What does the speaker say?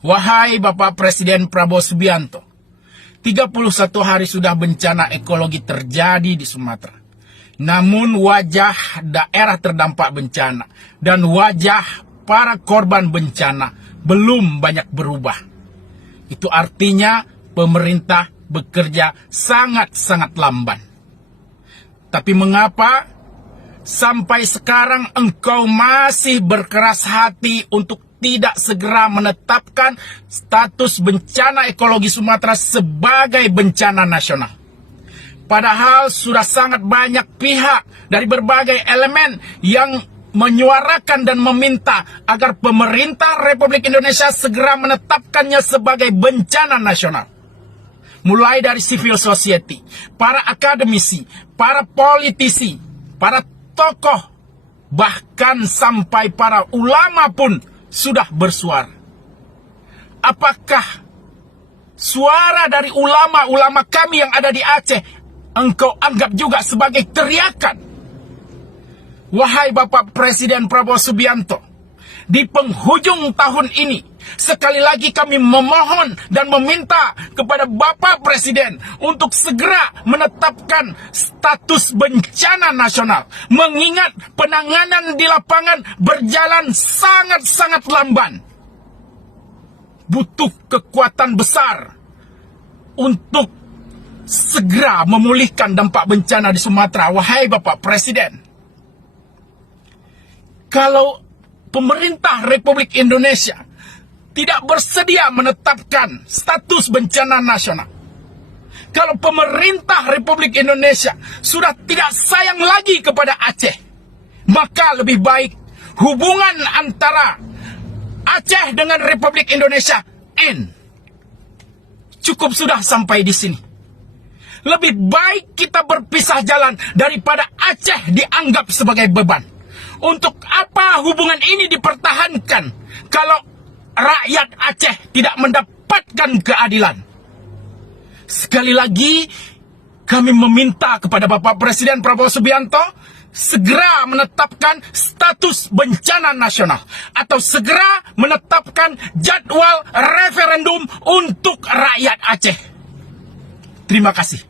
Wahai Bapak Presiden Prabowo Subianto, 31 hari sudah bencana ekologi terjadi di Sumatera. Namun wajah daerah terdampak bencana dan wajah para korban bencana belum banyak berubah. Itu artinya pemerintah bekerja sangat-sangat lamban. Tapi mengapa sampai sekarang engkau masih berkeras hati untuk tidak segera menetapkan status bencana ekologi Sumatera sebagai bencana nasional? Padahal sudah sangat banyak pihak dari berbagai elemen yang menyuarakan dan meminta agar pemerintah Republik Indonesia segera menetapkannya sebagai bencana nasional. Mulai dari civil society, para akademisi, para politisi, para tokoh, bahkan sampai para ulama pun sudah bersuara. Apakah suara dari ulama-ulama kami yang ada di Aceh engkau anggap juga sebagai teriakan? Wahai Bapak Presiden Prabowo Subianto, di penghujung tahun ini, sekali lagi kami memohon dan meminta kepada Bapak Presiden untuk segera menetapkan status bencana nasional, mengingat penanganan di lapangan berjalan sangat-sangat lamban. Butuh kekuatan besar untuk segera memulihkan dampak bencana di Sumatera. Wahai Bapak Presiden, kalau pemerintah Republik Indonesia tidak bersedia menetapkan status bencana nasional, kalau pemerintah Republik Indonesia sudah tidak sayang lagi kepada Aceh, maka lebih baik hubungan antara Aceh dengan Republik Indonesia end. Cukup sudah sampai di sini. Lebih baik kita berpisah jalan daripada Aceh dianggap sebagai beban. Untuk apa hubungan ini dipertahankan kalau rakyat Aceh tidak mendapatkan keadilan? Sekali lagi, kami meminta kepada Bapak Presiden Prabowo Subianto segera menetapkan status bencana nasional atau segera menetapkan jadwal referendum untuk rakyat Aceh. Terima kasih.